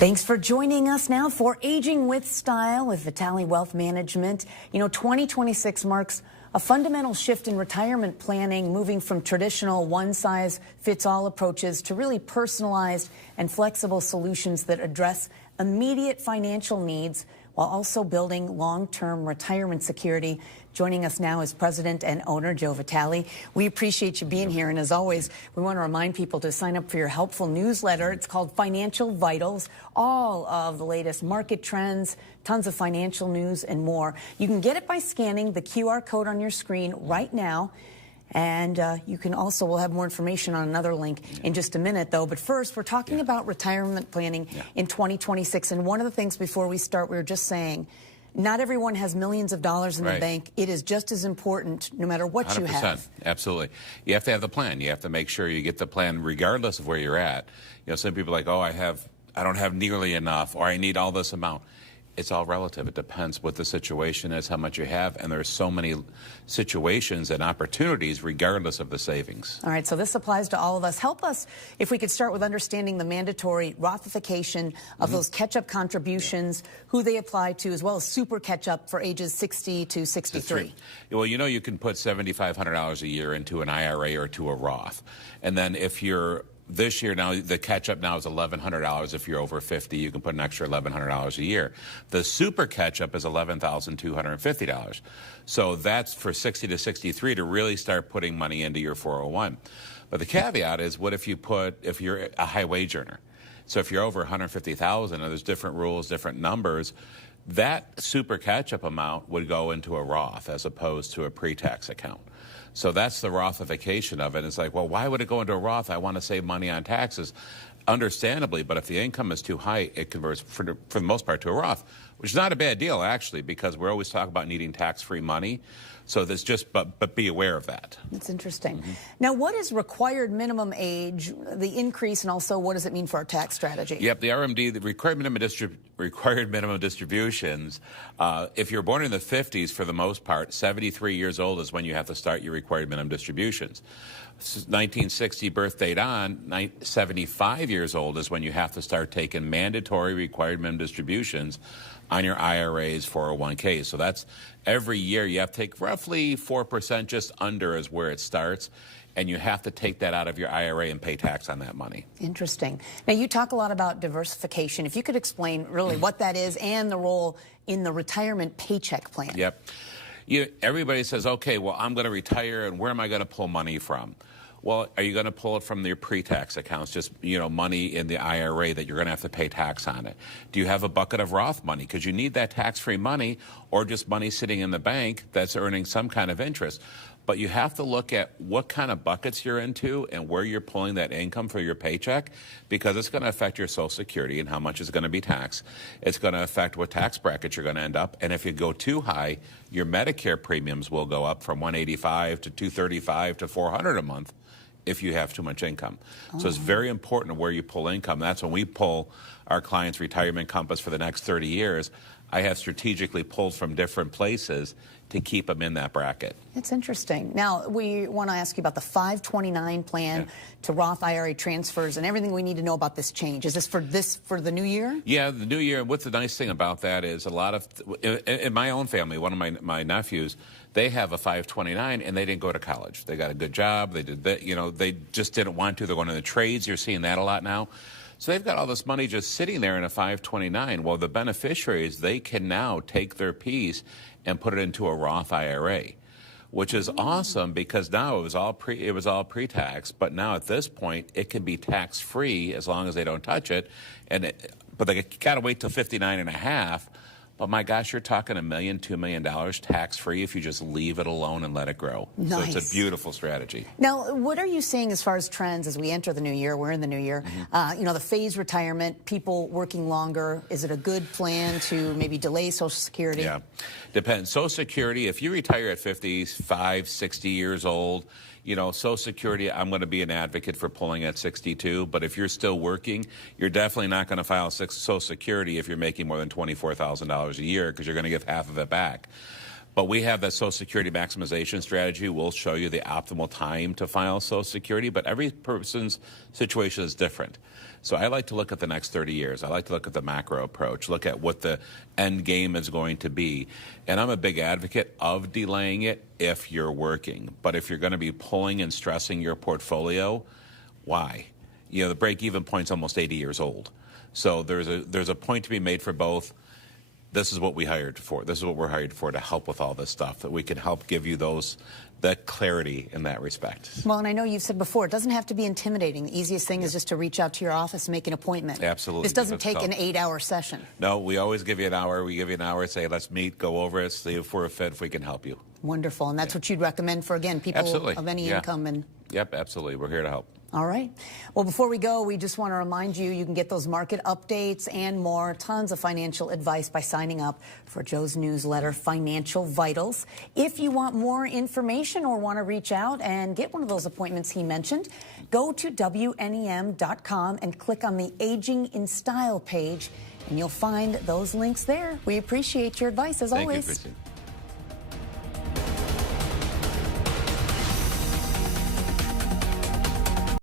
Thanks for joining us now for Aging with Style with Vitale Wealth Management. You know, 2026 marks a fundamental shift in retirement planning, moving from traditional one-size-fits-all approaches to really personalized and flexible solutions that address immediate financial needs while also building long-term retirement security. Joining us now is President and owner Joe Vitale. We appreciate you being here, and as always, we want to remind people to sign up for your helpful newsletter. It's called Financial Vitals, all of the latest market trends, tons of financial news, and more. You can get it by scanning the QR code on your screen right now. And you can also, we'll have more information on another link in just a minute, though. But first, we're talking about retirement planning in 2026. And one of the things before we start, we were just saying, not everyone has millions of dollars in the bank. It is just as important no matter what 100%, you have. Absolutely. You have to have the plan. You have to make sure you get the plan regardless of where you're at. You know, some people are like, oh, I don't have nearly enough, or I need all this amount. It's all relative. It depends what the situation is, how much you have, and there's so many situations and opportunities regardless of the savings. All right, so this applies to all of us. Help us, if we could start with understanding the mandatory Rothification of those catch-up contributions, who they apply to, as well as super catch-up for ages 60 to 63. Well, you know, you can put $7,500 a year into an IRA or to a Roth, and then if you're this year now, the catch-up now is $1,100. If you're over 50, you can put an extra $1,100 a year. The super catch-up is $11,250. So that's for 60 to 63 to really start putting money into your 401. But the caveat is, what if you're a high wage earner? So if you're over 150,000, and there's different rules, different numbers, that super catch-up amount would go into a Roth as opposed to a pre-tax account. So that's the Rothification of it. It's like, well, why would it go into a Roth? I want to save money on taxes. Understandably, but if the income is too high, it converts for the most part to a Roth, which is not a bad deal, actually, because we're always talking about needing tax-free money. So there's just, but be aware of that. That's interesting. Now, what is required minimum age, the increase, and also what does it mean for our tax strategy? Yep, the RMD, the required minimum distributions, if you're born in the 50s, for the most part, 73 years old is when you have to start your required minimum distributions. 1960 birth date on, 75 years old is when you have to start taking mandatory required minimum distributions on your IRAs, 401ks. So that's every year you have to take roughly 4%, just under is where it starts. And you have to take that out of your IRA and pay tax on that money. Interesting. Now, you talk a lot about diversification. If you could explain really what that is and the role in the retirement paycheck plan. Yep. Everybody says, okay, well, I'm going to retire, and where am I going to pull money from? Well, are you going to pull it from your pre-tax accounts, just, money in the IRA that you're going to have to pay tax on it? Do you have a bucket of Roth money? Because you need that tax-free money, or just money sitting in the bank that's earning some kind of interest. But you have to look at what kind of buckets you're into and where you're pulling that income for your paycheck, because it's going to affect your Social Security and how much is going to be taxed. It's going to affect what tax bracket you're going to end up. And if you go too high, your Medicare premiums will go up from $185 to $235 to $400 a month if you have too much income. So it's very important where you pull income. That's when we pull our clients' retirement compass for the next 30 years. I have strategically pulled from different places to keep them in that bracket. It's interesting. Now, we want to ask you about the 529 plan to Roth IRA transfers and everything we need to know about this change. Is this for the new year? Yeah, the new year. What's the nice thing about that is a lot of, in my own family, one of my nephews, they have a 529 and they didn't go to college. They got a good job. They did that, they just didn't want to. They're going to the trades. You're seeing that a lot now. So they've got all this money just sitting there in a 529. Well, the beneficiaries, they can now take their piece and put it into a Roth IRA, which is awesome, because now it was all pre-tax, but now at this point it can be tax-free as long as they don't touch it. But they got to wait till 59 and a half. But my gosh, you're talking $1 million, $2 million tax-free if you just leave it alone and let it grow. Nice. So it's a beautiful strategy. Now, what are you seeing as far as trends as we enter the new year? We're in the new year. The phased retirement, people working longer. Is it a good plan to maybe delay Social Security? Yeah, depends. Social Security, if you retire at 55, 60 years old, Social Security, I'm going to be an advocate for pulling at 62, but if you're still working, you're definitely not going to file Social Security if you're making more than $24,000 a year, because you're going to give half of it back. But we have that Social Security maximization strategy. We'll show you the optimal time to file Social Security, but every person's situation is different. So I like to look at the next 30 years. I like to look at the macro approach, look at what the end game is going to be. And I'm a big advocate of delaying it if you're working. But if you're going to be pulling and stressing your portfolio, why? You know, the break-even point's almost 80 years old. So there's a point to be made for both. This is what we hired for. This is what we're hired for, to help with all this stuff, that we can help give you that clarity in that respect. Well, and I know you've said before, it doesn't have to be intimidating. The easiest thing is just to reach out to your office and make an appointment. Absolutely. This doesn't take an 8-hour session. No, we always give you an hour. We give you an hour, say, let's meet, go over it, see if we're a fit, if we can help you. Wonderful. And that's what you'd recommend for, again, people Absolutely. of any income. And Yep, absolutely. We're here to help. all right. Well, before we go, we just want to remind you, you can get those market updates and more, tons of financial advice by signing up for Joe's newsletter, Financial Vitals. If you want more information or want to reach out and get one of those appointments he mentioned, go to WNEM.com and click on the Aging in Style page, and you'll find those links there. We appreciate your advice, as always. Thank you, Christine.